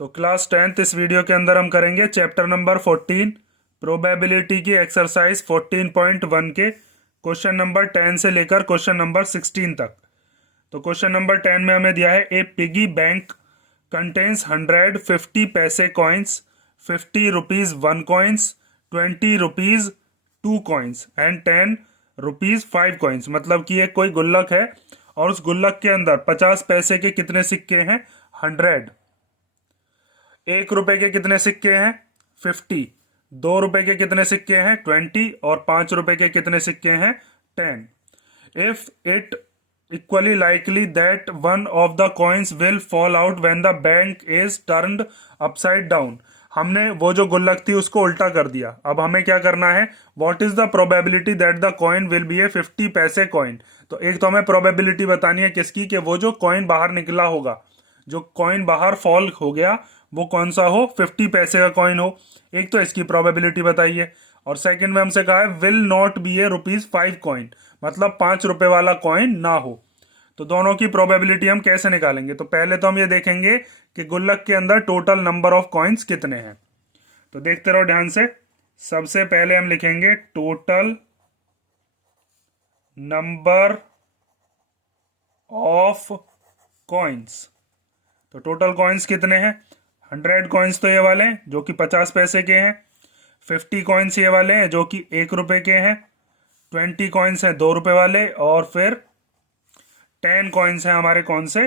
तो class 10th इस video के अंदर हम करेंगे चैप्टर नंबर 14 प्रोबेबिलिटी की एक्सरसाइज 14.1 के क्वेश्चन नंबर 10 से लेकर क्वेश्चन नंबर 16 तक। तो क्वेश्चन नंबर 10 में हमें दिया है ए पिगी बैंक कंटेन्स 100 50 पैसे coins 50 rupees 1 coins 20 rupees 2 coins and 10 rupees 5 coins. मतलब कि ये कोई गुल्लक है और उस गुल्लक के अंदर 50 पैसे के कितने सिक्के हैं 100, 1 रुपए के कितने सिक्के हैं 50, 2 रुपए के कितने सिक्के हैं 20 और 5 रुपए के कितने सिक्के हैं 10। If it equally likely that one of the coins will fall out when the bank is turned upside down. हमने वो जो गुल्लक थी उसको उल्टा कर दिया। अब हमें क्या करना है, what is the probability that the coin will be a 50 paise coin. तो एक तो हमें प्रोबेबिलिटी बतानी है किसकी, कि वो जो कॉइन बाहर निकला होगा, जो कॉइन बाहर फॉल हो गया वो कौन सा हो, 50 पैसे का कॉइन हो। एक तो इसकी प्रोबेबिलिटी बताइए। और सेकंड में हमसे कहा है will not be A ₹5 coin, मतलब 5 रुपए वाला कॉइन ना हो। तो दोनों की प्रोबेबिलिटी हम कैसे निकालेंगे, तो पहले तो हम ये देखेंगे कि गुल्लक के अंदर टोटल नंबर ऑफ कॉइन्स कितने हैं। तो देखते रहो ध्यान से। सबसे पहले हम लिखेंगे टोटल नंबर ऑफ कॉइन्स। तो टोटल कॉइन्स कितने हैं, 100 कॉइन्स तो ये वाले हैं जो कि 50 पैसे के हैं, 50 कॉइन्स ये वाले हैं जो कि 1 रुपए के हैं, 20 कॉइन्स हैं 2 रुपए वाले, और फिर 10 कॉइन्स हैं हमारे कौन से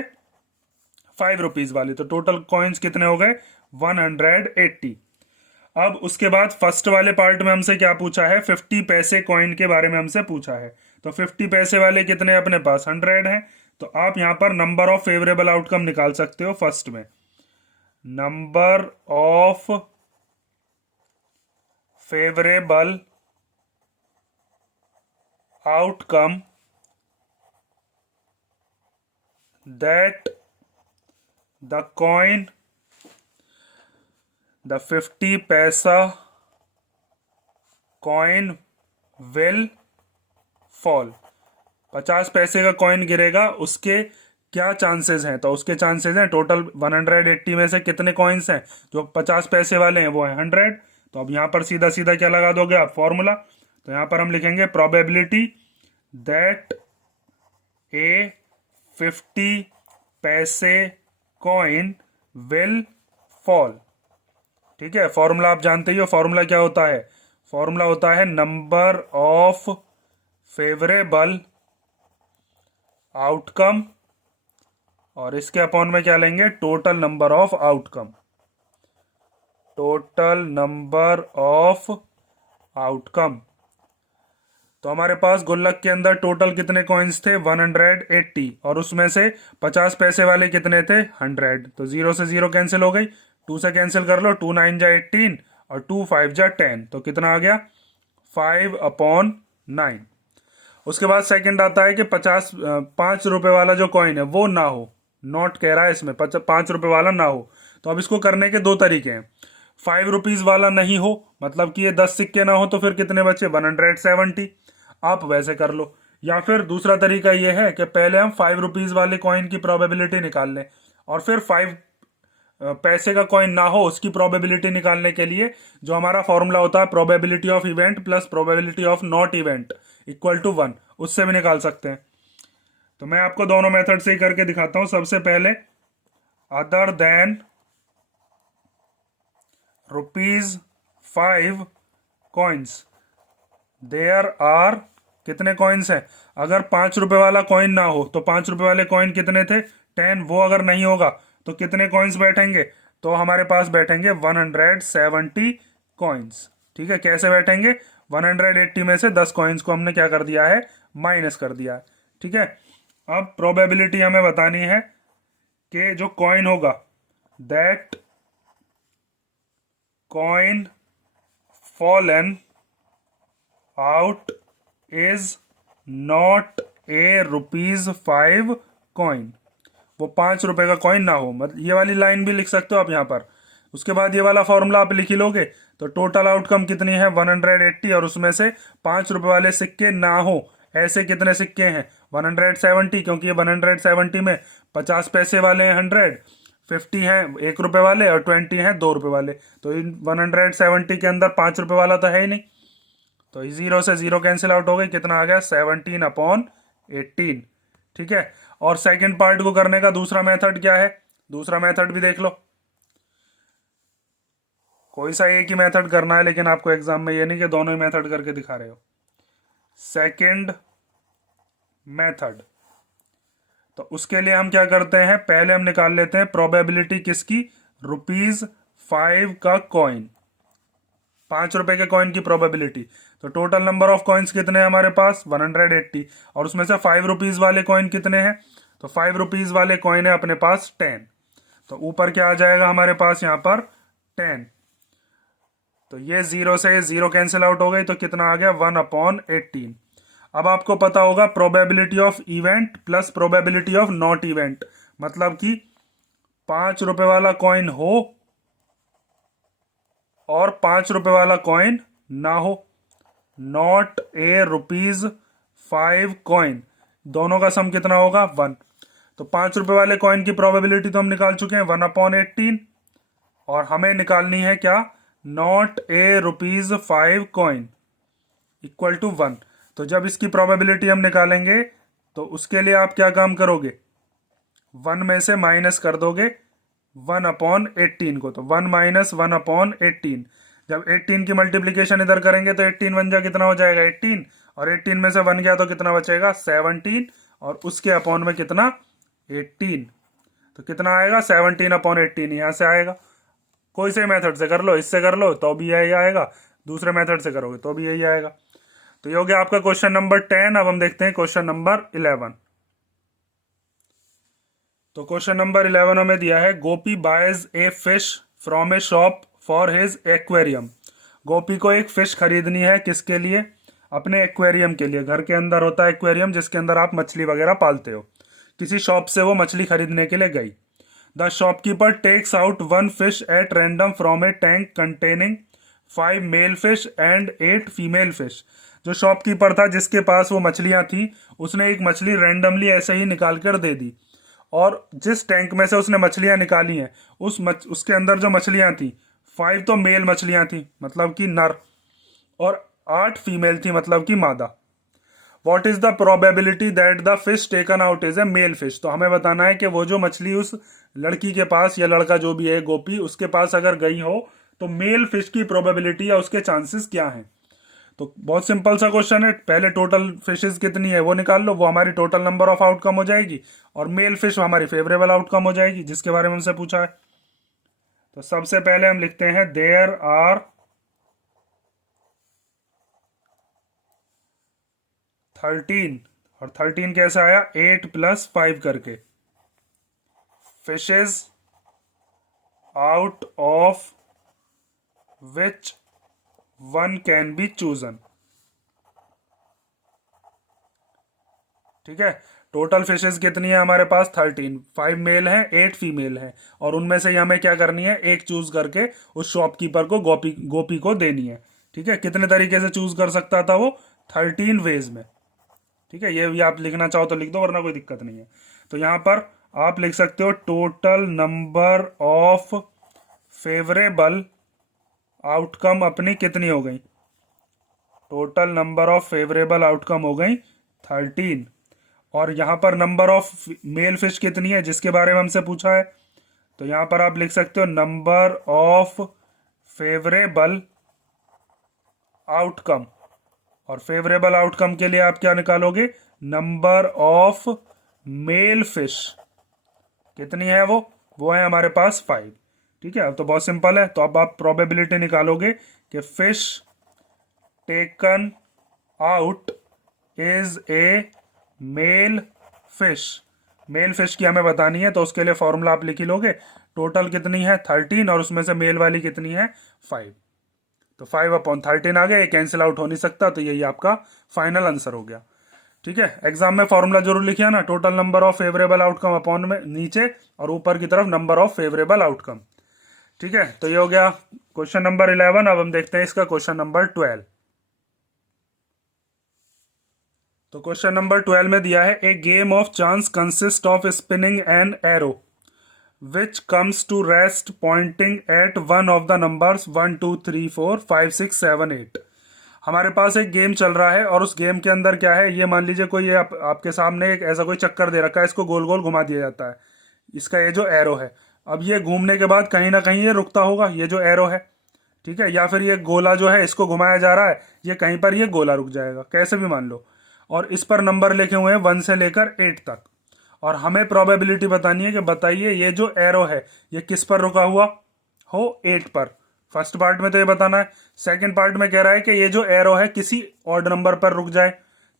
5 रुपीज वाले। तो टोटल कॉइन्स कितने हो गए 180। अब उसके बाद फर्स्ट वाले पार्ट में हमसे क्या पूछा है, 50 पैसे कॉइन के बारे में हमसे पूछा है। तो 50 पैसे वाले कितने अपने पास 100 हैं। तो आप यहां पर नंबर ऑफ फेवरेबल आउटकम निकाल सकते हो। फर्स्ट में number of favourable outcome that the coin, the 50 पैसा कॉइन विल फॉल। 50 पैसे का कॉइन गिरेगा, उसके क्या चांसेस हैं, तो उसके चांसेस हैं टोटल 180 में से कितने कॉइन्स हैं जो 50 पैसे वाले हैं वो है 100। तो अब यहां पर सीधा सीधा क्या लगा दोगे आप, फॉर्मूला। तो यहां पर हम लिखेंगे probability that A 50 paise coin will fall. ठीक है, फॉर्मूला आप जानते ही हो। फॉर्मूला क्या होता है, फॉर्मूला होता है नंबर ऑफ फेवरेबल आउटकम, और इसके अपॉन में क्या लेंगे, total number of outcome. Total number of outcome. तो हमारे पास गुल्लक के अंदर टोटल कितने कॉइन्स थे 180, और उसमें से 50 पैसे वाले कितने थे 100। तो 0 से 0 कैंसिल हो गई, 2 से कैंसिल कर लो, 2 9 जा 18 और 2 5 जा 10। तो कितना आ गया 5/9। उसके बाद सेकंड आता है कि 5 रुपए वाला जो कॉइन है वो ना हो, नॉट कह रहा है इसमें 5 रुपए वाला ना हो। तो अब इसको करने के दो तरीके हैं। 5 रुपीज वाला नहीं हो, मतलब कि ये 10 सिक्के ना हो, तो फिर कितने बचे 170। आप वैसे कर लो, या फिर दूसरा तरीका ये है कि पहले हम 5 रुपीज वाले कॉइन की प्रोबेबिलिटी निकाल लें, और फिर 5 पैसे का कॉइन ना हो उसकी प्रोबेबिलिटी निकालने के लिए जो हमारा फॉर्मूला होता है probability of event plus probability of not event equal to 1, उससे भी निकाल सकते हैं। तो मैं आपको दोनों मेथड से ही करके दिखाता हूं। सबसे पहले other than ₹5 coins there are, कितने कॉइन्स हैं, अगर 5 रुपए वाला कॉइन ना हो तो 5 रुपए वाले कॉइन कितने थे 10, वो अगर नहीं होगा तो कितने कॉइन्स बैठेंगे, तो हमारे पास बैठेंगे 170 कॉइन्स। ठीक है, कैसे बैठेंगे, 180 में से 10 कॉइन्स को हमने क्या कर दिया है, माइनस कर दिया है। ठीक है, अब प्रोबेबिलिटी हमें बतानी है कि जो कॉइन होगा that coin fallen out is not a ₹5 coin, वो 5 रुपए का कॉइन ना हो। मतलब ये वाली लाइन भी लिख सकते हो आप यहाँ पर। उसके बाद ये वाला फॉर्मूला आप लिख ही लोगे। तो टोटल आउटकम कितनी है 180, और उसमें से 5 रुपए वाले सिक्के ना हो ऐसे कितने सिक्के हैं 170, क्योंकि ये 170 में 50 पैसे वाले हैं 100, 50 हैं 1 रुपये वाले और 20 हैं 2 रुपये वाले, तो इन 170 के अंदर 5 रुपये वाला तो है ही नहीं, तो 0 से 0 कैंसिल आउट हो गई, कितना आ गया 17/18। ठीक है। और सेकंड पार्ट को करने का दूसरा मेथड क्या है, दूसरा मेथड भी देख लो। कोई सा एक ही मेथड करना है, लेकिन आपको एग्जाम में ये नहीं कि दोनों ही मेथड करके दिखा रहे हो। सेकंड मेथड, तो उसके लिए हम क्या करते हैं, पहले हम निकाल लेते हैं प्रोबेबिलिटी किसकी, ₹5 का कॉइन, 5 रुपए के कॉइन की प्रोबेबिलिटी। तो टोटल नंबर ऑफ कॉइन्स कितने हैं हमारे पास 180, और उसमें से 5 रुपीज वाले कॉइन कितने हैं, तो 5 रुपीज वाले कॉइन है अपने पास 10, तो ऊपर क्या आ जाएगा हमारे पास यहाँ पर 10, तो ये 0 से 0 कैंसिल आउट हो गई, तो कितना आ गया 1/18। अब आपको पता होगा probability of event plus probability of not event, मतलब कि 5 रुपए वाला कॉइन हो और 5 रुपए वाला कॉइन ना हो, नॉट ए ₹5 कॉइन, दोनों का सम कितना होगा 1। तो 5 रुपए वाले कॉइन की प्रोबेबिलिटी तो हम निकाल चुके हैं 1/18, और हमें निकालनी है क्या, not a ₹5 coin equal to 1। तो जब इसकी प्रोबेबिलिटी हम निकालेंगे तो उसके लिए आप क्या काम करोगे, 1 में से माइनस कर दोगे 1/18 को, तो 1 - 1/18। जब 18 की मल्टीप्लीकेशन इधर करेंगे तो 18 बन जा कितना हो जाएगा 18, और 18 में से 1 गया तो कितना बचेगा 17, और उसके अपॉन में कितना 18, तो कितना आएगा 17/18 यहाँ से आएगा। कोई से मेथड से कर लो, इससे कर लो तो भी यही आएगा, दूसरे मेथड से करोगे तो भी यही आएगा। तो ये हो गया आपका क्वेश्चन नंबर 10। अब हम देखते हैं क्वेश्चन नंबर 11। तो क्वेश्चन नंबर 11 हमें दिया है, Gopi buys a fish from a shop for his aquarium. Gopi को एक फिश खरीदनी है, किसके लिए, अपने एक्वेरियम के लिए। घर के अंदर होता है एक्वेरियम जिसके अंदर आप मछली वगैरह पालते हो। किसी शॉप से वो मछली खरीदने के लिए गई। The shopkeeper takes out 1 fish at random from a tank containing 5 male fish and 8 female fish. जो शॉपकीपर था जिसके पास वो मछलियां थी, उसने एक मछली रैंडमली ऐसे ही निकाल कर दे दी, और जिस टैंक में से उसने मछलियां निकाली हैं उसके अंदर जो मछलियां थी 5 तो मेल मछलियां थी मतलब कि नर, और 8 फीमेल थी मतलब कि मादा। What is the probability that the fish taken out is a male fish. तो हमें बताना है कि वो जो मछली उस लड़की के पास या लड़का जो भी है गोपी उसके पास अगर गई हो तो मेल फिश की प्रोबेबिलिटी या उसके चांसेस क्या हैं। तो बहुत सिंपल सा क्वेश्चन है, पहले टोटल फिशेस कितनी है वो निकाल लो, वो हमारी टोटल नंबर ऑफ आउटकम हो जाएगी, और मेल फिश हमारी फेवरेबल आउटकम हो जाएगी जिसके बारे में हमसे पूछा है। तो सबसे पहले हम लिखते हैं देयर आर 13, और 13 कैसे आया 8 + 5 करके, fishes out of which 1 can be chosen. ठीक है, टोटल फिशेस कितनी है हमारे पास 13, 5 मेल हैं 8 फीमेल हैं, और उनमें से हमें क्या करनी है, एक चूज करके उस शॉपकीपर को गोपी को देनी है। ठीक है, कितने तरीके से चूज कर सकता था वो 13 वेज में। ठीक है, ये भी आप लिखना चाहो तो लिख दो वरना कोई दिक्कत नहीं है। तो यहां पर आप लिख सकते हो total number of favourable outcome अपनी कितनी हो गई, total number of favourable outcome हो गई 13, और यहां पर नंबर ऑफ मेल फिश कितनी है जिसके बारे में हमसे पूछा है, तो यहां पर आप लिख सकते हो नंबर ऑफ फेवरेबल आउटकम, और फेवरेबल आउटकम के लिए आप क्या निकालोगे, नंबर ऑफ मेल फिश कितनी है वो है हमारे पास 5। ठीक है, अब तो बहुत सिंपल है। तो अब आप प्रोबेबिलिटी निकालोगे कि fish taken out is a male fish. Male fish की हमें बतानी है, तो उसके लिए फॉर्मूला आप लिख ही लोगे, टोटल कितनी है 13 और उसमें से मेल वाली कितनी है 5, तो 5/13 आ गया, ये कैंसिल आउट हो नहीं सकता, तो यही आपका फाइनल आंसर हो गया। ठीक है, एग्जाम में फॉर्मूला जरूर लिखिए ना, total number of favourable outcome upon में नीचे और ऊपर की तरफ नंबर ऑफ फेवरेबल आउटकम। ठीक है, तो ये हो गया क्वेश्चन नंबर 11। अब हम देखते हैं इसका क्वेश्चन नंबर 12। तो क्वेश्चन नंबर 12 में दिया है, a game of chance consist of spinning an arrow which comes to rest pointing at one of the numbers 1 2 3 4 5 6 7 8। हमारे पास एक गेम चल रहा है और उस गेम के अंदर क्या है, ये मान लीजिए कोई ये आपके सामने एक ऐसा कोई चक्कर दे रखा है, इसको गोल गोल घुमा दिया जाता है, इसका ये जो एरो है। अब ये घूमने के बाद कहीं ना कहीं ये रुकता होगा, ये जो एरो है, ठीक है। या फिर ये गोला जो है इसको घुमाया जा रहा है, ये कहीं पर ये गोला रुक जाएगा, कैसे भी मान लो। और इस पर नंबर लिखे हुए हैं 1 से लेकर 8 तक। और हमें प्रोबेबिलिटी बतानी है कि बताइए ये जो एरो है ये किस पर रुका हुआ हो, 8 पर। फर्स्ट पार्ट में तो ये बताना है। सेकंड पार्ट में कह रहा है कि ये जो एरो है किसी ऑड नंबर पर रुक जाए।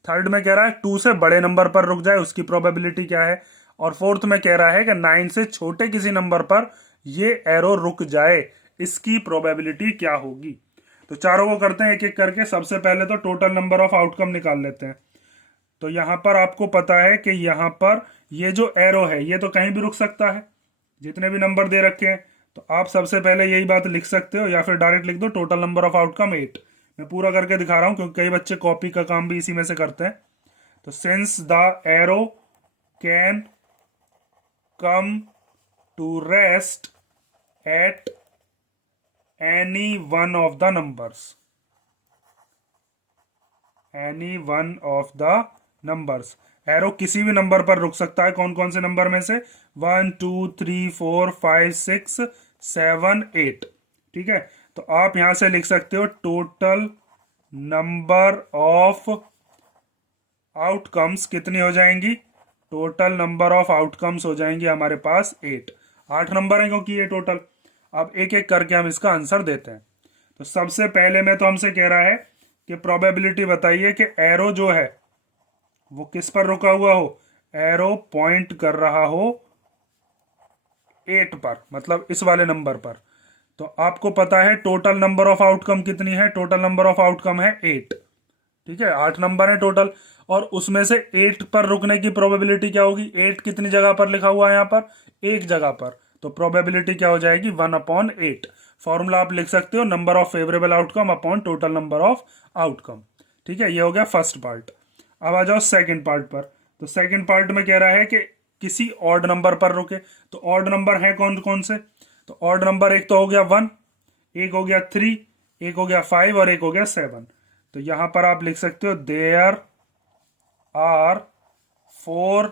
थर्ड में कह रहा है 2 से बड़े नंबर पर रुक जाए, उसकी प्रोबेबिलिटी क्या है। और फोर्थ में कह रहा है कि 9 से छोटे किसी नंबर पर ये एरो रुक जाए, इसकी प्रोबेबिलिटी क्या होगी। तो चारों को करते हैं एक एक करके। सबसे पहले तो टोटल नंबर ऑफ आउटकम निकाल लेते हैं। तो यहां पर आपको पता है कि यहां पर ये जो एरो है ये तो कहीं भी रुक सकता है, जितने भी नंबर दे रखे हैं। तो आप सबसे पहले यही बात लिख सकते हो, या फिर डायरेक्ट लिख दो टोटल नंबर ऑफ आउटकम 8। मैं पूरा करके दिखा रहा हूं क्योंकि कई बच्चे कॉपी का काम भी इसी में से करते हैं। तो since the arrow can come to rest at any one of the numbers, any one of the numbers, arrow किसी भी नंबर पर रुक सकता है। कौन कौन से नंबर में से, 1 2 3 4 5 6 7 8। ठीक है। तो आप यहां से लिख सकते हो टोटल नंबर ऑफ आउटकम्स कितनी हो जाएंगी, टोटल नंबर ऑफ आउटकम्स हो जाएंगी हमारे पास 8। 8 नंबर है क्योंकि ये टोटल। अब एक एक करके हम इसका आंसर देते हैं। तो सबसे पहले में तो हमसे कह रहा है कि प्रोबेबिलिटी बताइए कि एरो जो है वो किस पर रुका हुआ हो, एरो पॉइंट कर रहा हो 8 पर, मतलब इस वाले नंबर पर। तो आपको पता है टोटल नंबर ऑफ आउटकम कितनी है, टोटल नंबर ऑफ आउटकम है 8। ठीक है, 8 नंबर है टोटल। और उसमें से 8 पर रुकने की प्रोबेबिलिटी क्या होगी, 8 कितनी जगह पर लिखा हुआ है यहाँ पर, एक जगह पर। तो प्रोबेबिलिटी क्या हो जाएगी, 1/8। फॉर्मूला आप लिख सकते हो number of favourable outcome upon total number of outcome. ठीक है, ये हो गया फर्स्ट पार्ट। अब आ जाओ सेकंड पार्ट पर। तो सेकंड पार्ट में कह रहा है कि किसी ऑड नंबर पर रुके। तो ऑड नंबर है कौन कौन से, तो ऑड नंबर एक तो हो गया 1, एक हो गया 3, एक हो गया 5 और एक हो गया 7। तो यहां पर आप लिख सकते हो देयर आर 4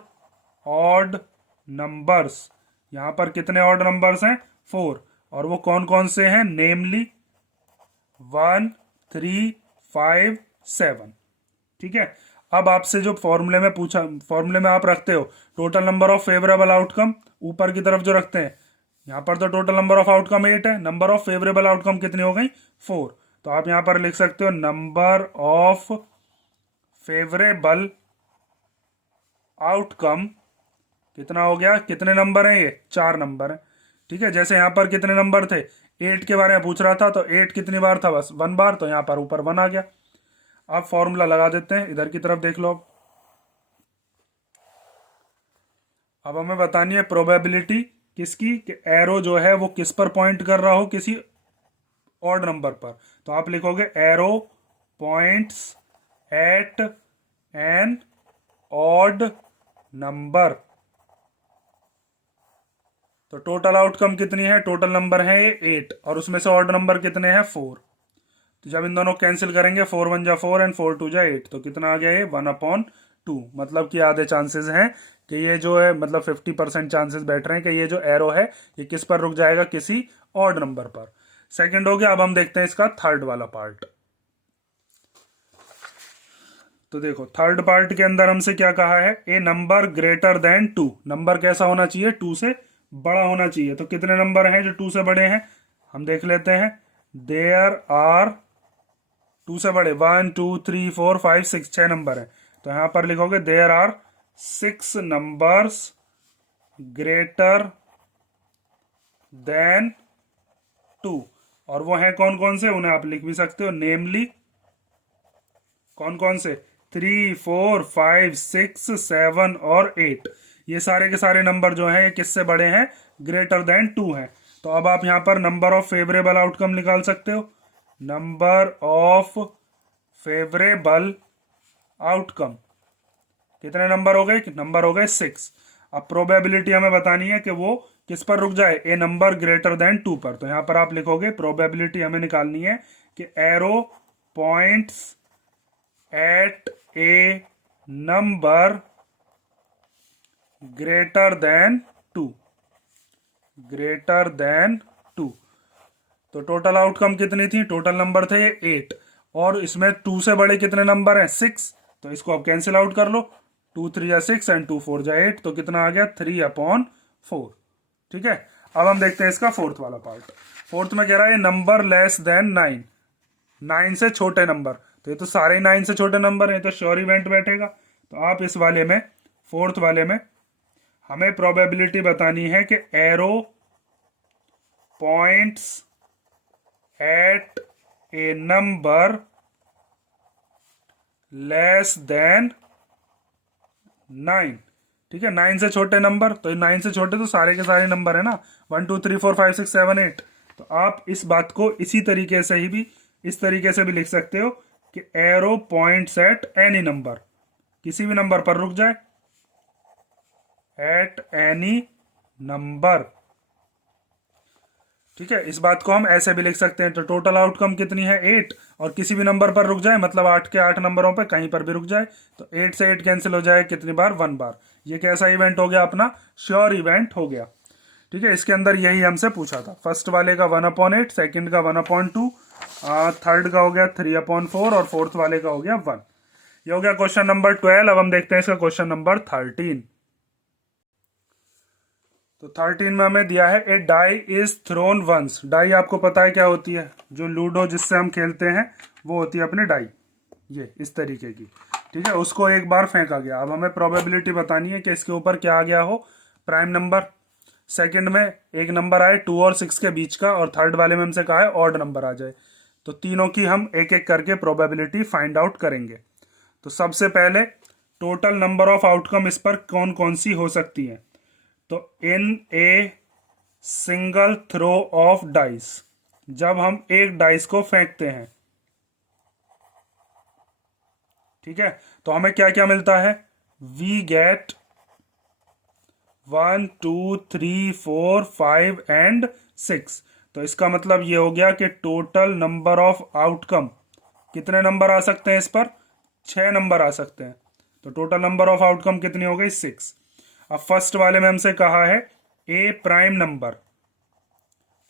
ऑड नंबर्स। यहां पर कितने ऑड नंबर्स हैं, 4। और वो कौन कौन से हैं, नेमली 1 3 5 7। ठीक है। अब आपसे जो फॉर्मूले में पूछा, फॉर्मूले में आप रखते हो total number of favourable outcome, ऊपर की तरफ जो रखते हैं, यहां पर तो टोटल नंबर ऑफ आउटकम 8 है, नंबर ऑफ फेवरेबल आउटकम कितनी हो गई, 4। तो आप यहां पर लिख सकते हो नंबर ऑफ फेवरेबल आउटकम कितना हो गया, कितने नंबर हैं ये, 4 नंबर है। ठीक है, जैसे यहां पर कितने नंबर थे, 8 के बारे में पूछ रहा था, तो 8 कितनी बार था, बस 1 बार। तो यहां पर ऊपर 1 आ गया। अब फॉर्मूला लगा देते हैं, इधर की तरफ देख लो। अब हमें बतानी है प्रोबेबिलिटी किसकी, कि एरो जो है वो किस पर पॉइंट कर रहा हो, किसी ऑड नंबर पर। तो आप लिखोगे arrow points at an odd number. तो टोटल आउटकम कितनी है, टोटल नंबर है ये 8, और उसमें से ऑड नंबर कितने हैं, 4। तो जब इन दोनों कैंसिल करेंगे, 4 1 जा 4 एंड 4 2 जा 8, तो कितना आ गया ये 1/2। मतलब कि आधे चांसेस हैं कि ये जो है, मतलब 50% चांसेस बैठ रहे हैं कि ये जो एरो है ये किस पर रुक जाएगा, किसी ऑड नंबर पर। सेकंड हो गया। अब हम देखते हैं इसका थर्ड वाला पार्ट। तो देखो थर्ड पार्ट के अंदर हमसे क्या कहा है, ए नंबर ग्रेटर देन 2। नंबर कैसा होना चाहिए, 2 से बड़ा होना चाहिए। तो कितने नंबर हैं जो 2 से बड़े हैं, हम देख लेते हैं। देयर आर 2 से बड़े 1 2 3 4 5 6, 6 नंबर है। तो यहां पर लिखोगे there are 6 numbers greater than 2। और वो हैं कौन कौन से, उन्हें आप लिख भी सकते हो, नेमली कौन कौन से, 3 4 5 6 7 और 8। ये सारे के सारे नंबर जो हैं ये किससे बड़े हैं, ग्रेटर देन 2 हैं। तो अब आप यहां पर नंबर ऑफ फेवरेबल आउटकम निकाल सकते हो। नंबर ऑफ फेवरेबल आउटकम कितने नंबर हो गए, नंबर हो गए 6। अब प्रोबेबिलिटी हमें बतानी है कि वो किस पर रुक जाए, ए नंबर ग्रेटर देन 2 पर। तो यहां पर आप लिखोगे प्रोबेबिलिटी हमें निकालनी है कि एरो पॉइंट्स एट ए number greater than 2, greater than 2। तो टोटल आउटकम कितनी थी, टोटल नंबर थे ये 8, और इसमें 2 से बड़े कितने नंबर हैं, 6। तो इसको अब कैंसिल आउट कर लो, 2 3 या 6 एंड 2 4 जा 8, तो कितना आ गया 3/4। ठीक है, अब हम देखते हैं इसका फोर्थ वाला पार्ट। फोर्थ में कह रहा है नंबर लेस देन 9, 9 से छोटे नंबर। तो ये तो सारे 9 से छोटे नंबर हैं, तो श्योर इवेंट बैठेगा। तो आप इस वाले में, फोर्थ वाले में हमें प्रोबेबिलिटी बतानी है कि एरो पॉइंट्स एट ए नंबर लेस देन 9। ठीक है, 9 से छोटे नंबर, तो 9 से छोटे तो सारे के सारे नंबर है ना, 1 2 3 4 5 6 7 8। तो आप इस बात को इसी तरीके से ही भी, इस तरीके से भी लिख सकते हो कि arrow points at any number, किसी भी नंबर पर रुक जाए, एट एनी नंबर। ठीक है, इस बात को हम ऐसे भी लिख सकते हैं। तो टोटल आउटकम कितनी है 8, और किसी भी नंबर पर रुक जाए, मतलब 8 के 8 नंबरों पे कहीं पर भी रुक जाए। तो 8 से 8 कैंसिल हो जाए कितनी बार, 1 बार। ये कैसा इवेंट हो गया अपना, श्योर इवेंट हो गया। ठीक है, इसके अंदर यही हमसे पूछा था। फर्स्ट वाले का 1/8, सेकंड का 1/2, थर्ड का हो गया 3/4, और फोर्थ वाले का हो गया 1। ये हो गया क्वेश्चन नंबर 12। अब हम देखते हैं इसका क्वेश्चन नंबर 13। तो 13 में हमें दिया है a die is thrown once. Die आपको पता है क्या होती है, जो लूडो जिससे हम खेलते हैं वो होती है अपनी डाई, ये इस तरीके की। ठीक है, उसको एक बार फेंका गया। अब हमें प्रोबेबिलिटी बतानी है कि इसके ऊपर क्या आ गया हो, प्राइम नंबर। सेकंड में एक नंबर आए 2 और 6 के बीच का, और थर्ड वाले में हमसे कहा है ऑड नंबर आ जाए। तो तीनों की हम एक एक करके प्रोबेबिलिटी फाइंड आउट करेंगे। तो सबसे पहले टोटल नंबर ऑफ आउटकम इस पर कौन कौन सी हो सकती है। तो in a single throw of dice, जब हम एक डाइस को फेंकते हैं, ठीक है, तो हमें क्या क्या मिलता है, वी गेट 1 2 3 4 5 एंड 6। तो इसका मतलब ये हो गया कि टोटल नंबर ऑफ आउटकम कितने नंबर आ सकते हैं इस पर, 6 नंबर आ सकते हैं। तो टोटल नंबर ऑफ आउटकम कितनी हो गई, 6। अब फर्स्ट वाले में हमसे कहा है ए प्राइम नंबर।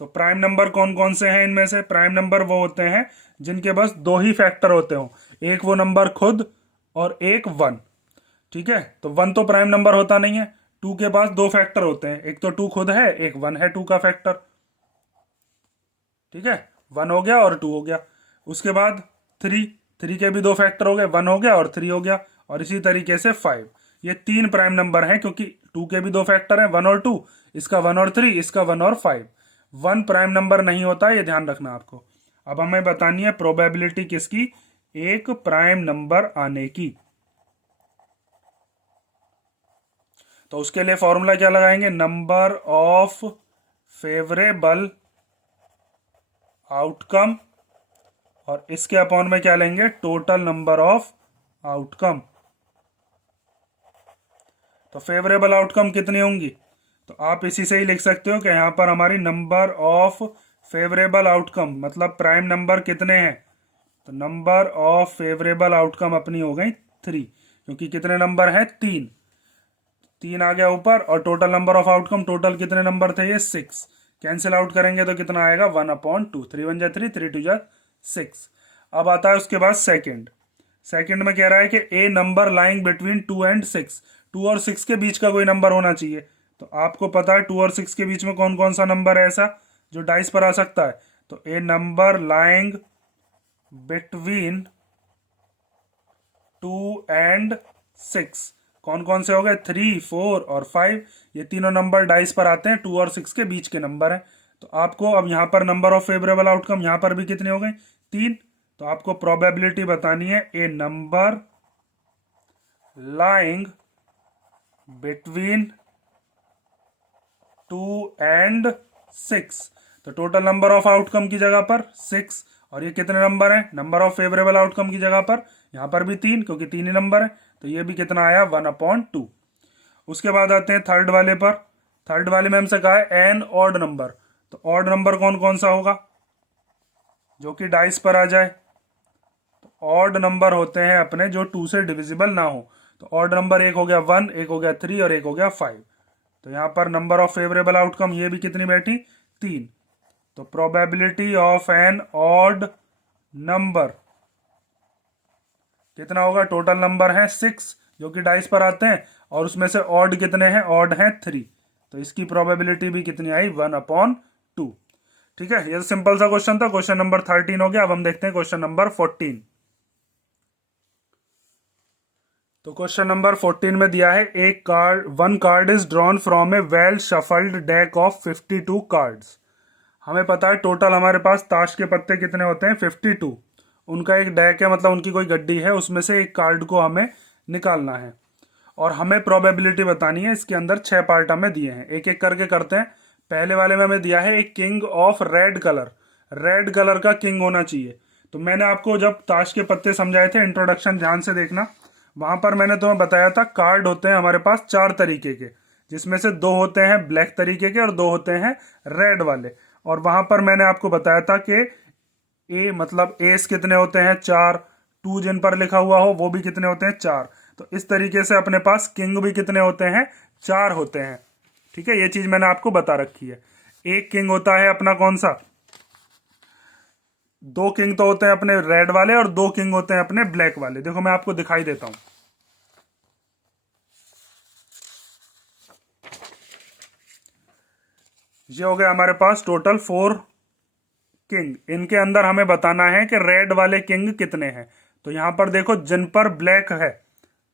तो प्राइम नंबर कौन कौन से हैं, इनमें से प्राइम नंबर वो होते हैं जिनके बस 2 ही फैक्टर होते हो, एक वो नंबर खुद और एक 1। ठीक है, तो 1 तो प्राइम नंबर होता नहीं है। 2 के पास 2 फैक्टर होते हैं, एक तो 2 खुद है, एक 1 है 2 का फैक्टर। ठीक है, 1 हो गया और 2 हो गया। उसके बाद 3 के भी 2 फैक्टर हो गए, 1 हो गया और 3 हो गया। और इसी तरीके से 5। ये 3 प्राइम नंबर हैं, क्योंकि 2 के भी 2 फैक्टर हैं, 1 और 2, इसका 1 और 3, इसका 1 और 5। 1 प्राइम नंबर नहीं होता, ये ध्यान रखना आपको। अब हमें बतानी है प्रोबेबिलिटी किसकी, एक प्राइम नंबर आने की। तो उसके लिए फॉर्मूला क्या लगाएंगे, नंबर ऑफ फेवरेबल आउटकम, और इसके अपॉन में क्या लेंगे, टोटल नंबर ऑफ आउटकम। तो फेवरेबल आउटकम कितनी होंगी, तो आप इसी से ही लिख सकते हो कि यहां पर हमारी नंबर ऑफ फेवरेबल आउटकम मतलब प्राइम नंबर कितने हैं। तो नंबर ऑफ फेवरेबल आउटकम अपनी हो गई 3, क्योंकि कितने नंबर हैं, 3 आ गया ऊपर, और total number of outcome, total कितने नंबर थे, ये 6। कैंसिल आउट करेंगे तो कितना आएगा, 1/2, 3 1 जा 3, 3 2 जा 6। अब आता है उसके बाद सेकंड में कह रहा है कि ए नंबर लाइंग बिटवीन 2 एंड 6। 2 और 6 के बीच का कोई नंबर होना चाहिए। तो आपको पता है 2 और 6 के बीच में कौन कौन सा नंबर है ऐसा जो डाइस पर आ सकता है। तो ए नंबर लाइंग बिटवीन 2 एंड 6 कौन कौन से हो गए, 3 4 और 5। ये तीनों नंबर डाइस पर आते हैं, 2 और 6 के बीच के नंबर है। तो आपको अब यहां पर नंबर ऑफ फेवरेबल आउटकम यहां पर भी कितने हो गए, 3। तो आपको प्रोबेबिलिटी बतानी है ए नंबर लाइंग बिटवीन 2 एंड 6। तो टोटल नंबर ऑफ आउटकम की जगह पर 6, और ये कितने नंबर हैं, नंबर ऑफ फेवरेबल आउटकम की जगह पर यहां पर भी 3, क्योंकि 3 ही नंबर है। तो ये भी कितना आया, 1/2। उसके बाद आते हैं थर्ड वाले पर। थर्ड वाले में हमसे कहा है एन ऑड नंबर, तो ऑड नंबर कौन कौन सा होगा जो कि डाइस पर आ जाए? तो ऑड नंबर होते हैं अपने जो 2 से डिविजिबल ना हो। तो ऑड नंबर एक हो गया 1, एक हो गया 3 और एक हो गया 5। तो यहाँ पर नंबर ऑफ फेवरेबल आउटकम ये भी कितनी बैठी? 3। तो probability of an odd number कितना होगा? टोटल नंबर है 6 जो कि डाइस पर आते हैं, और उसमें से ऑड कितने हैं? ऑड हैं 3। तो इसकी प्रोबेबिलिटी भी कितनी आई? 1/2। ठीक है, ये सिंपल सा क्वेश्चन था। क्वेश्चन नंबर 13 हो गया। अब हम देखते हैं क्वेश्चन नंबर 14। तो क्वेश्चन नंबर 14 में दिया है एक card, one card is drawn from A well shuffled deck of 52 cards. हमें पता है टोटल हमारे पास ताश के पत्ते कितने होते हैं? 52। उनका एक डेक है, मतलब उनकी कोई गड्डी है, उसमें से एक कार्ड को हमें निकालना है और हमें प्रोबेबिलिटी बतानी है। इसके अंदर 6 पार्ट हमें दिए हैं, एक एक करके करते हैं। पहले वाले में हमें दिया है एक king of red colour, red colour का किंग होना चाहिए। तो मैंने आपको जब ताश के पत्ते समझाए थे, इंट्रोडक्शन ध्यान से देखना, वहां पर मैंने तुम्हें बताया था कार्ड होते हैं हमारे पास 4 तरीके के, जिसमें से 2 होते हैं ब्लैक तरीके के और 2 होते हैं रेड वाले। और वहां पर मैंने आपको बताया था कि ए मतलब एस कितने होते हैं? 4। 2 जिन पर लिखा हुआ हो वो भी कितने होते हैं? 4। तो इस तरीके से अपने पास किंग भी कितने होते हैं? 4 होते हैं। ठीक है, ये चीज मैंने आपको बता रखी है। एक किंग होता है अपना कौन सा? 2 किंग तो होते हैं अपने रेड वाले और 2 किंग होते हैं अपने ब्लैक वाले। देखो मैं आपको दिखाई देता हूं। ये हो गया हमारे पास टोटल 4 किंग। इनके अंदर हमें बताना है कि रेड वाले किंग कितने हैं। तो यहां पर देखो जिन पर ब्लैक है,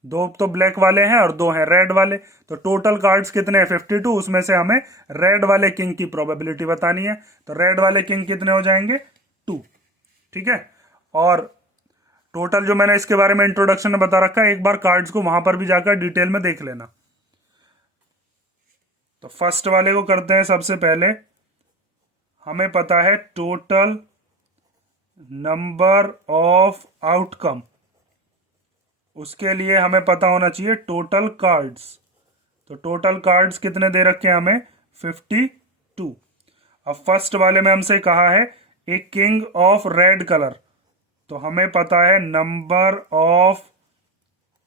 2 तो ब्लैक वाले हैं और 2 हैं रेड वाले। तो टोटल कार्ड्स कितने हैं? 52। उसमें से हमें रेड वाले किंग की प्रोबेबिलिटी बतानी है। तो रेड वाले किंग कितने हो जाएंगे? 2। ठीक है, और टोटल जो मैंने इसके बारे में इंट्रोडक्शन में बता रखा है, एक बार कार्ड्स को वहां पर भी जाकर डिटेल में देख लेना। तो फर्स्ट वाले को करते हैं। सबसे पहले हमें पता है टोटल नंबर ऑफ आउटकम, उसके लिए हमें पता होना चाहिए टोटल कार्ड्स। तो टोटल कार्ड्स कितने दे रखे हैं हमें? 52। अब फर्स्ट वाले में हमसे कहा है a king of red colour, तो हमें पता है number of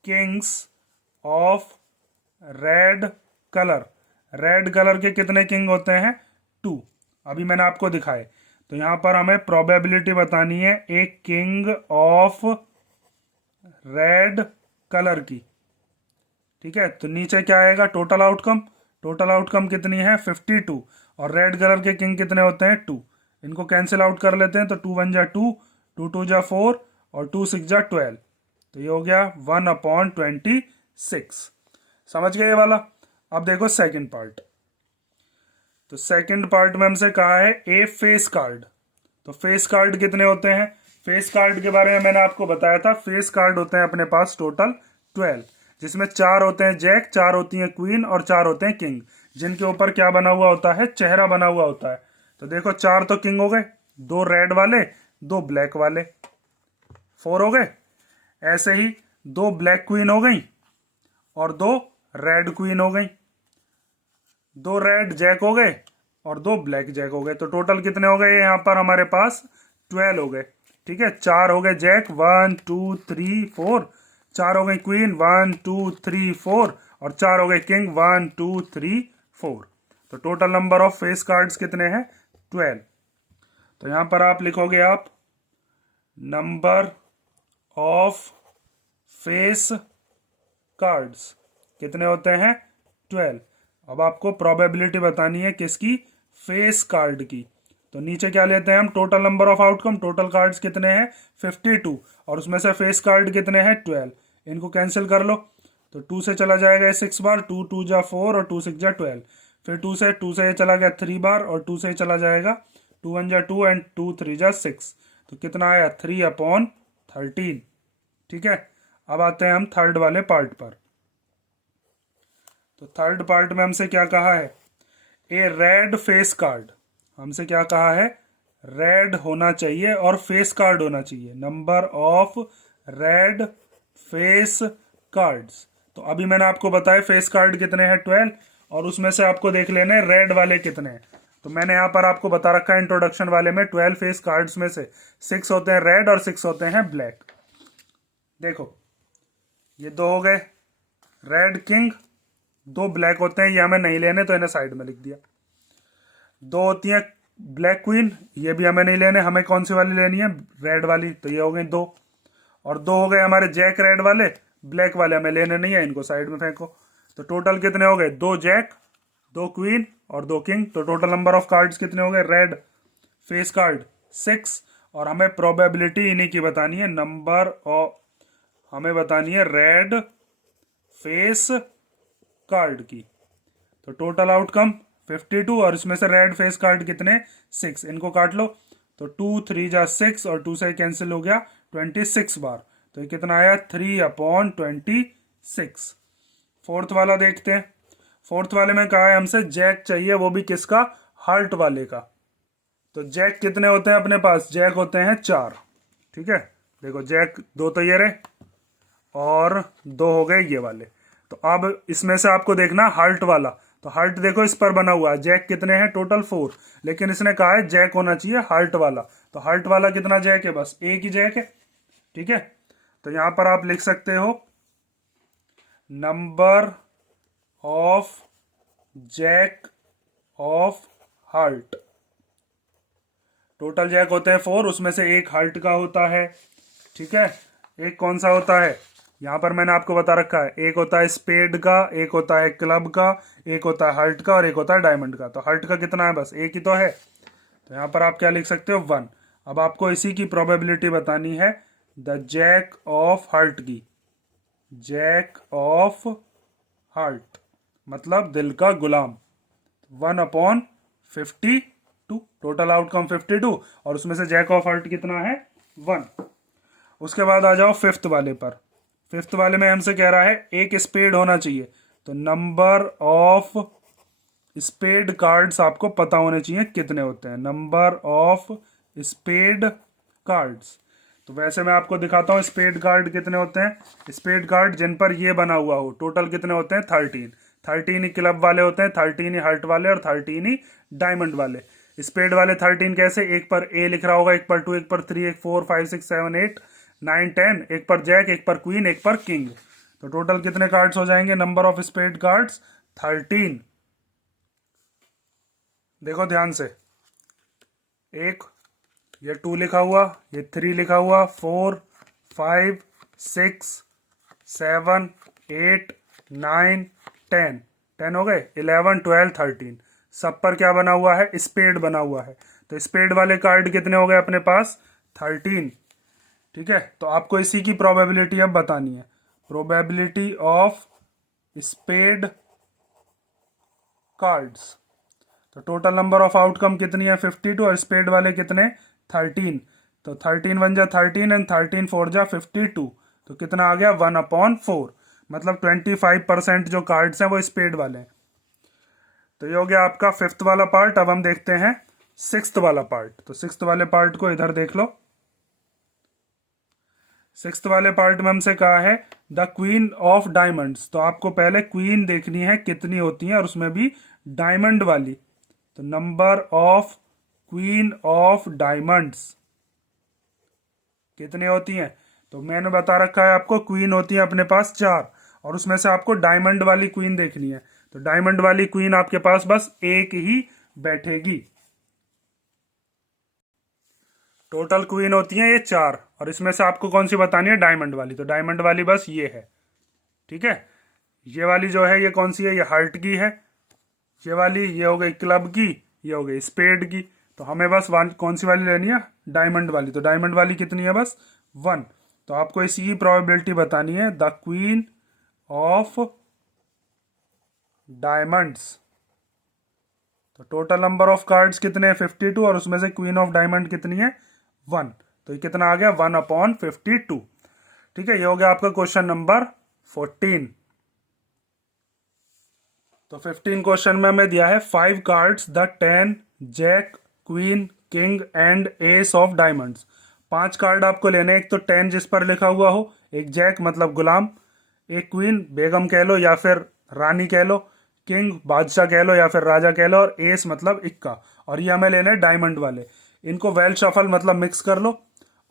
Kings of red colour. Red colour के कितने किंग होते हैं? 2। अभी मैंने आपको दिखाए। तो यहां पर हमें प्रोबेबिलिटी बतानी है एक किंग ऑफ रेड कलर की। ठीक है, तो नीचे क्या आएगा? Total outcome. टोटल आउटकम कितनी है? 52। और रेड कलर के किंग कितने होते हैं? 2। इनको कैंसिल आउट कर लेते हैं। तो 2 1 जा 2, 2 2 जा 4 और 2 6 जा 12। तो ये हो गया 1/26। समझ गए ये वाला? अब देखो सेकंड पार्ट। तो सेकंड पार्ट में हमसे कहा है ए फेस कार्ड। तो फेस कार्ड कितने होते हैं? फेस कार्ड के बारे में मैंने आपको बताया था। फेस कार्ड होते हैं अपने पास टोटल 12, जिसमें 4 होते हैं जैक, 4 होती हैं क्वीन और 4 होते हैं किंग, जिनके ऊपर क्या बना हुआ होता है? चेहरा बना हुआ होता है। तो देखो 4 तो किंग हो गए, 2 रेड वाले, 2 ब्लैक वाले, 4 हो गए। ऐसे ही 2 ब्लैक क्वीन हो गई और 2 रेड क्वीन हो गई, 2 रेड जैक हो गए और 2 ब्लैक जैक हो गए। तो टोटल कितने हो गए यहाँ पर हमारे पास? 12 हो गए। ठीक है, 4 हो गए जैक, 1 2 3 4, 4 हो गई क्वीन, 1 2 3 4 और 4 हो गए किंग, 1 2 3 4। तो total number of face cards कितने हैं? 12। तो यहां पर आप लिखोगे आप नंबर ऑफ फेस कार्ड्स कितने होते हैं? 12। अब आपको प्रोबेबिलिटी बतानी है किसकी? फेस कार्ड की। तो नीचे क्या लेते हैं हम? Total number of outcome. Total cards कितने हैं? 52 और उसमें से फेस कार्ड कितने हैं? 12। इनको कैंसिल कर लो। तो 2 से चला जाएगा 6 बार, 2 2 जा 4 और 2 6 जा 12। फिर 2 से ये चला गया 3 बार और 2 से ये चला जाएगा 2 1 जा 2 एंड 2 3 जा 6। तो कितना आया? 3/13। ठीक है, अब आते हैं हम थर्ड वाले पार्ट पर। तो थर्ड पार्ट में हमसे क्या कहा है? ए रेड फेस कार्ड। हमसे क्या कहा है? रेड होना चाहिए और फेस कार्ड होना चाहिए। Number of red face cards. तो अभी मैंने आपको बताया फेस कार्ड कितने हैं? 12। और उसमें से आपको देख लेने रेड वाले कितने हैं। तो मैंने यहाँ पर आपको बता रखा है इंट्रोडक्शन वाले में 12 फेस कार्ड्स में से 6 होते हैं रेड और 6 होते हैं ब्लैक। देखो ये 2 हो गए रेड किंग, 2 ब्लैक होते हैं, ये हमें नहीं लेने तो इन्हें साइड में लिख दिया। 2 होती है ब्लैक क्वीन, ये भी हमें नहीं लेने, हमें कौन सी वाली लेनी है रेड वाली, तो ये हो गई 2। और 2 हो गए हमारे जैक रेड वाले, ब्लैक वाले हमें लेने नहीं है, इनको साइड में फेंको। तो टोटल कितने हो गए 2 जैक, 2 क्वीन और 2 किंग। तो टोटल नंबर ऑफ कार्ड्स कितने हो गए रेड फेस कार्ड 6। और हमें प्रोबेबिलिटी इन्हीं की बतानी है, नंबर ऑफ हमें बतानी है रेड फेस कार्ड की। तो टोटल आउटकम 52 और इसमें से रेड फेस कार्ड कितने 6, इनको काट लो। तो 2 3 जा 6 और 2 से कैंसिल हो गया 26 बार। तो ये कितना आया 3/26। फोर्थ वाला देखते हैं। फोर्थ वाले में कहा है हमसे जैक चाहिए, वो भी किसका हार्ट वाले का। तो जैक कितने होते हैं अपने पास, जैक होते हैं 4। ठीक है देखो जैक 2 तो ये रहे और 2 हो गए ये वाले। तो अब इसमें से आपको देखना हार्ट वाला, तो हार्ट देखो इस पर बना हुआ है, जैक कितने हैं टोटल 4, लेकिन इसने कहा है जैक होना चाहिए हार्ट वाला। तो हार्ट वाला कितना जैक है, बस एक ही जैक है। ठीक है तो यहां पर आप लिख सकते हो number of jack of heart. Total jack होते हैं 4, उसमें से एक हार्ट का होता है। ठीक है एक कौन सा होता है, यहां पर मैंने आपको बता रखा है, एक होता है स्पेड का, एक होता है क्लब का, एक होता है हार्ट का और एक होता है डायमंड का। तो हार्ट का कितना है, बस एक ही तो है। तो यहां पर आप क्या लिख सकते हो 1। अब आपको इसी की प्रोबेबिलिटी बतानी है द जैक ऑफ हार्ट की। जैक ऑफ हार्ट मतलब दिल का गुलाम, 1/52। टोटल आउटकम 52 और उसमें से जैक ऑफ हार्ट कितना है 1। उसके बाद आ जाओ फिफ्थ वाले पर। फिफ्थ वाले में हमसे कह रहा है एक स्पेड होना चाहिए, तो नंबर ऑफ स्पेड कार्ड्स आपको पता होने चाहिए कितने होते हैं, नंबर ऑफ स्पेड कार्ड्स। तो वैसे मैं आपको दिखाता हूँ स्पेड कार्ड कितने होते हैं। स्पेड कार्ड जिन पर ये बना हुआ हो टोटल कितने होते हैं 13। 13 ही क्लब वाले होते हैं, 13 ही हार्ट वाले और 13 ही डायमंड वाले। स्पेड वाले 13 कैसे, एक पर ए लिख रहा होगा, एक पर 2, एक पर 3, एक 4 5 6 7 8 9 10, एक पर जैक, एक पर क्वीन, एक पर किंग। तो टोटल कितने कार्ड्स हो जाएंगे नंबर ऑफ स्पेड कार्ड्स 13। देखो ध्यान से, एक ये 2 लिखा हुआ, ये 3 लिखा हुआ, 4 5 6 7 8 9 10 10 हो गए, 11 12 13। सब पर क्या बना हुआ है स्पेड बना हुआ है। तो स्पेड वाले कार्ड कितने हो गए अपने पास 13। ठीक है तो आपको इसी की प्रोबेबिलिटी अब बतानी है, प्रोबेबिलिटी ऑफ स्पेड कार्ड्स। तो टोटल नंबर ऑफ आउटकम कितनी है 52 और स्पेड वाले कितने 13। तो 13 1 जा 13 एंड 13 4 जा 52। तो कितना आ गया 1/4, मतलब 25% जो कार्ड्स हैं वो स्पेड वाले हैं। तो ये हो गया आपका फिफ्थ वाला पार्ट। अब हम देखते हैं सिक्स्थ वाला पार्ट। तो सिक्स्थ वाले पार्ट को इधर देख लो। सिक्स्थ वाले पार्ट में हमसे कहा है द क्वीन ऑफ डायमंड्स। तो आपको पहले क्वीन देखनी है कितनी होती है और उसमें भी डायमंड वाली। तो number of queen of diamonds कितनी होती हैं, तो मैंने बता रखा है आपको क्वीन होती है अपने पास 4 और उसमें से आपको डायमंड वाली क्वीन देखनी है। तो डायमंड वाली क्वीन आपके पास बस एक ही बैठेगी। टोटल क्वीन होती है ये 4 और इसमें से आपको कौन सी बतानी है डायमंड वाली। तो डायमंड वाली बस ये है। ठीक है ये वाली जो है ये कौन सी है, ये हार्ट की है। ये वाली ये हो गई क्लब की, ये हो गई स्पेड की। तो हमें बस कौन सी वाली लेनी है डायमंड वाली। तो डायमंड वाली कितनी है बस 1। तो आपको इसी की प्रोबेबिलिटी बतानी है द क्वीन ऑफ डायमंड्स। तो टोटल नंबर ऑफ कार्ड्स कितने हैं 52 और उसमें से क्वीन ऑफ डायमंड कितनी है 1। तो ये कितना आ गया 1/52। ठीक है ये हो गया आपका क्वेश्चन नंबर 14। तो 15 क्वेश्चन में हमें दिया है 5 cards the 10 jack queen king and ace of diamonds. 5 card आपको लेने, एक तो 10 जिस पर लिखा हुआ हो, एक जैक मतलब गुलाम, एक क्वीन बेगम कह लो या फिर रानी कह लो, किंग बादशाह कह लो या फिर राजा कह लो, और एस मतलब इक्का, और ये हमें लेने डायमंड वाले। इनको वेल शफल मतलब मिक्स कर लो,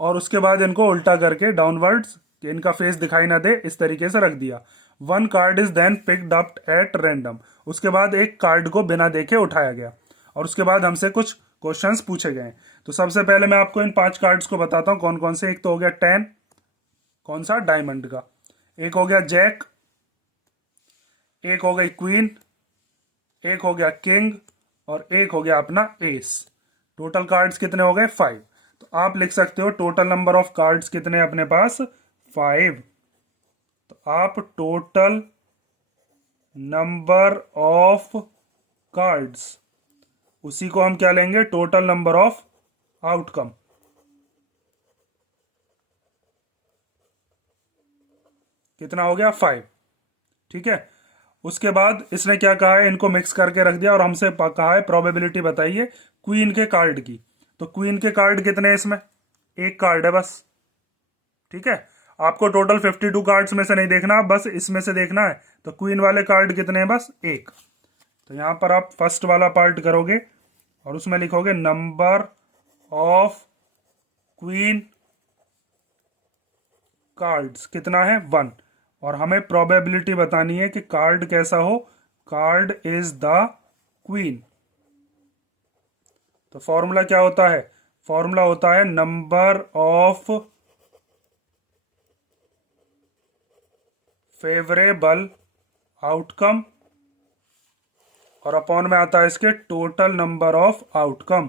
और उसके बाद इनको उल्टा करके डाउनवर्ड्स, कि इनका फेस दिखाई ना दे, इस तरीके से रख दिया। One card is then picked up at random. उसके बाद एक कार्ड को बिना देखे उठाया गया, और उसके बाद हमसे कुछ क्वेश्चंस पूछे गए। तो सबसे पहले मैं आपको इन 5 कार्ड्स को बताता हूँ कौन कौन से। एक तो हो गया 10, कौन सा, डायमंड का। एक हो गया जैक, एक हो गई क्वीन, एक हो गया किंग, और एक हो गया अपना एस। टोटल कार्ड्स कितने हो गए? 5। तो आप लिख सकते हो टोटल नंबर ऑफ कार्ड्स कितने अपने पास? 5। तो आप टोटल नंबर ऑफ कार्ड्स, उसी को हम क्या लेंगे? Total number of outcome. कितना हो गया? 5। ठीक है। उसके बाद इसने क्या कहा है? इनको मिक्स करके रख दिया, और हमसे कहा है प्रोबेबिलिटी बताइए क्वीन के कार्ड की। तो क्वीन के कार्ड कितने हैं इसमें? एक कार्ड है बस। ठीक है। आपको टोटल 52 कार्ड्स में से नहीं देखना, बस इसमें से देखना है। तो क्वीन वाले कार्ड कितने हैं? बस एक। तो यहां पर आप फर्स्ट वाला पार्ट करोगे, और उसमें लिखोगे नंबर ऑफ क्वीन कार्ड्स कितना है? 1। और हमें प्रोबेबिलिटी बतानी है कि कार्ड कैसा हो? Card is the queen. तो फॉर्मूला क्या होता है? फॉर्मूला होता है नंबर ऑफ फेवरेबल आउटकम, और अपॉन में आता है इसके total number of outcome.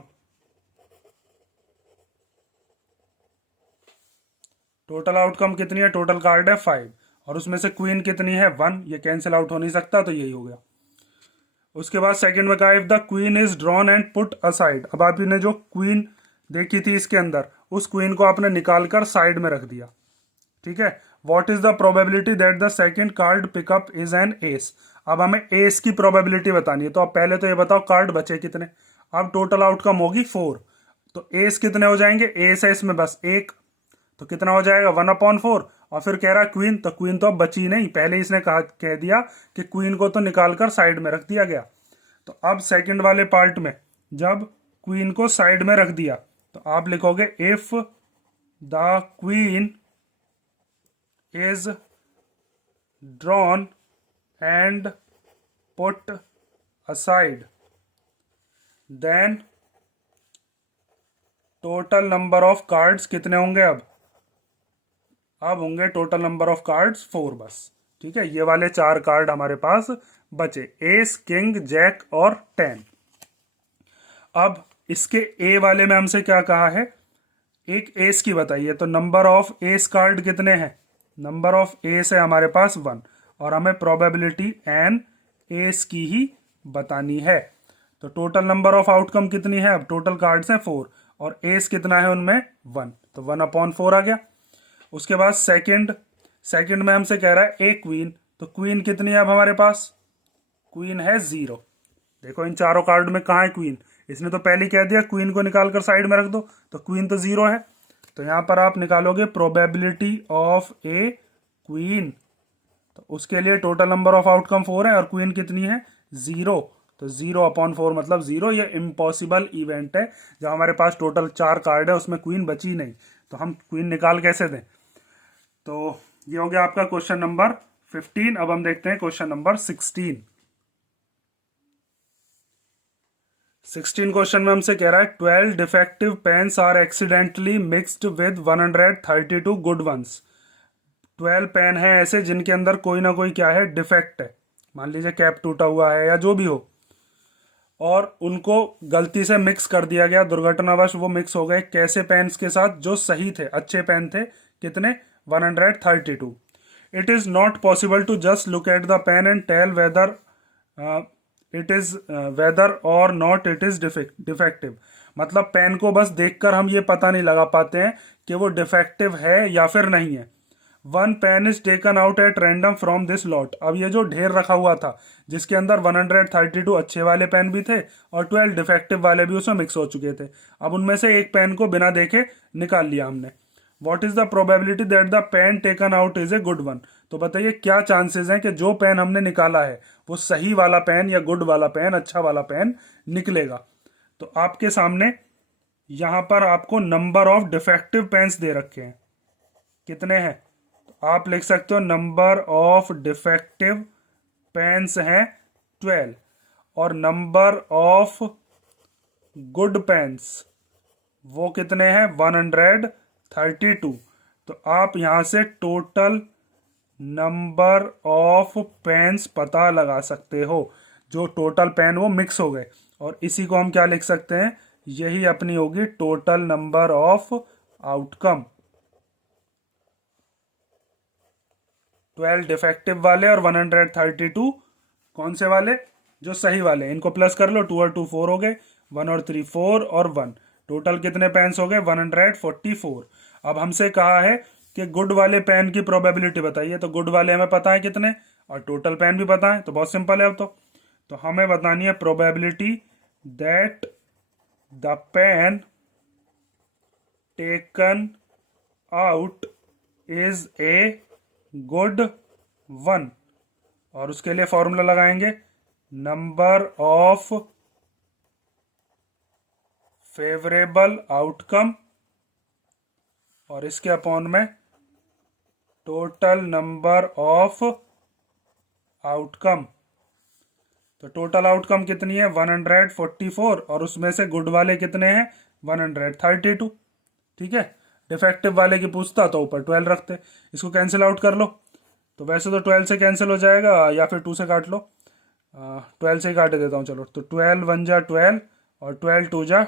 Total outcome कितनी है? टोटल कार्ड है 5, और उसमें से क्वीन कितनी है? 1। ये कैंसिल आउट हो नहीं सकता, तो यही हो गया। उसके बाद सेकंड में कहा if the queen is drawn and put aside. अब आपने जो क्वीन देखी थी इसके अंदर, उस क्वीन को आपने निकाल कर साइड में रख दिया। ठीक है। What is the probability that the second card pick up is an S. अब हमें एस की प्रोबेबिलिटी बतानी है। तो अब पहले तो ये बताओ कार्ड बचे कितने। अब टोटल आउटकम होगी 4। तो एस कितने हो जाएंगे? एस है इसमें बस एक, तो कितना हो जाएगा? 1/4। और फिर कह रहा है क्वीन, तो क्वीन तो अब बची नहीं, पहले इसने कह दिया कि क्वीन को तो निकाल कर साइड में रख दिया गया। तो अब सेकंड वाले पार्ट में जब क्वीन को साइड में रख दिया, तो आप लिखोगे if the queen is drawn and put aside then total number of cards कितने होंगे? अब होंगे टोटल नंबर ऑफ कार्ड्स 4 बस। ठीक है। ये वाले 4 कार्ड हमारे पास बचे, एस, किंग, जैक और 10। अब इसके ए वाले में हमसे क्या कहा है? एक एस की बताइए। तो नंबर ऑफ एस कार्ड कितने हैं? नंबर ऑफ एस है हमारे पास 1, और हमें प्रोबेबिलिटी एन एस की ही बतानी है। तो टोटल नंबर ऑफ आउटकम कितनी है? अब टोटल कार्ड्स हैं 4, और एस कितना है उनमें? 1। तो 1/4 आ गया। उसके बाद सेकंड में हमसे कह रहा है ए क्वीन। तो क्वीन कितनी है अब हमारे पास? क्वीन है 0। देखो इन चारों कार्ड में कहाँ है क्वीन? इसने तो पहले ही कह दिया क्वीन को निकाल कर साइड में रख दो, तो क्वीन तो 0 है। तो यहां पर आप निकालोगे प्रोबेबिलिटी ऑफ ए क्वीन। तो उसके लिए टोटल नंबर ऑफ आउटकम 4 है, और क्वीन कितनी है? 0। तो 0/4 मतलब 0। ये इम्पॉसिबल इवेंट है जब हमारे पास टोटल 4 कार्ड है, उसमें क्वीन बची नहीं, तो हम क्वीन निकाल कैसे दें? तो ये हो गया आपका क्वेश्चन नंबर 15। अब हम देखते हैं क्वेश्चन नंबर 16। 16 क्वेश्चन में हमसे कह रहा है 12 defective pens are accidentally mixed with 132 good ones. 12 pen है ऐसे जिनके अंदर कोई ना कोई क्या है? डिफेक्ट है। मान लीजिए कैप टूटा हुआ है या जो भी हो, और उनको गलती से मिक्स कर दिया गया, दुर्घटनावश वो मिक्स हो गए कैसे पेन्स के साथ? जो सही थे, अच्छे पेन थे। कितने? 132। It is not possible to just look at the pen and tell whether और नॉट इट इज डिफेक्टिव। मतलब पेन को बस देखकर हम ये पता नहीं लगा पाते हैं कि वो डिफेक्टिव है या फिर नहीं है। 1 pen is taken out at random from this lot. अब ये जो ढेर रखा हुआ था, जिसके अंदर 132 अच्छे वाले पेन भी थे और 12 डिफेक्टिव वाले भी उसमें मिक्स हो चुके थे, अब उनमें से एक पेन को बिना देखे निकाल लिया हमने। What is the probability that the pen taken out is a good one. तो बताइए क्या चांसेस हैं कि जो पेन हमने निकाला है वो सही वाला पेन या गुड वाला पेन, अच्छा वाला पेन निकलेगा। तो आपके सामने यहां पर आपको नंबर ऑफ डिफेक्टिव पेन्स दे रखे हैं, कितने हैं? तो आप लिख सकते हो नंबर ऑफ डिफेक्टिव पेन्स हैं 12 और नंबर ऑफ गुड पेन्स वो कितने हैं 132। तो आप यहां से टोटल नंबर ऑफ पेन्स पता लगा सकते हो। जो टोटल पेन वो मिक्स हो गए और इसी को हम क्या लिख सकते हैं, यही अपनी होगी total number of outcome. 12 defective वाले और 132 कौन से वाले, जो सही वाले। इनको प्लस कर लो, 2 और 2 4 हो गए, 1 और 3 4 और 1, टोटल कितने पेन्स हो गए 144। अब हमसे कहा है कि गुड वाले पेन की प्रोबेबिलिटी बताइए। तो गुड वाले हमें पता है कितने और टोटल पेन भी पता है, तो बहुत सिंपल है। अब तो हमें बतानी है probability that the pen taken out is a good one, और उसके लिए फॉर्मूला लगाएंगे नंबर ऑफ फेवरेबल आउटकम और इसके अपॉन में टोटल नंबर ऑफ आउटकम। तो टोटल आउटकम कितनी है 144 और उसमें से गुड वाले कितने हैं 132। ठीक है, डिफेक्टिव वाले की पूछता तो ऊपर 12 रखते। इसको कैंसिल आउट कर लो, तो वैसे तो 12 से कैंसिल हो जाएगा या फिर 2 से काट लो, 12 से ही काट देता हूँ चलो। तो 12 1 जा 12 और 12 2 जा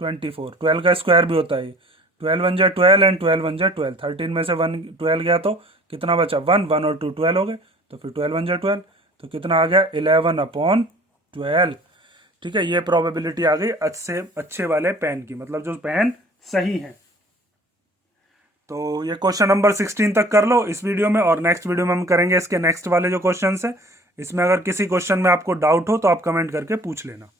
24, 12 का स्क्वायर भी होता है, 12 1 जा 12 एंड 12 1 जा 12, 13 में से 1 12 गया तो कितना बचा 1 1 और 2 12 हो गए, तो फिर 12 1 जा 12, तो कितना आ गया 11/12। ठीक है, ये प्रोबेबिलिटी आ गई अच्छे वाले पेन की, मतलब जो पेन सही है। तो ये क्वेश्चन नंबर 16 तक कर लो इस वीडियो में, और नेक्स्ट वीडियो में हम करेंगे इसके नेक्स्ट वाले जो क्वेश्चन है। इसमें अगर किसी क्वेश्चन में आपको डाउट हो तो आप कमेंट करके पूछ लेना।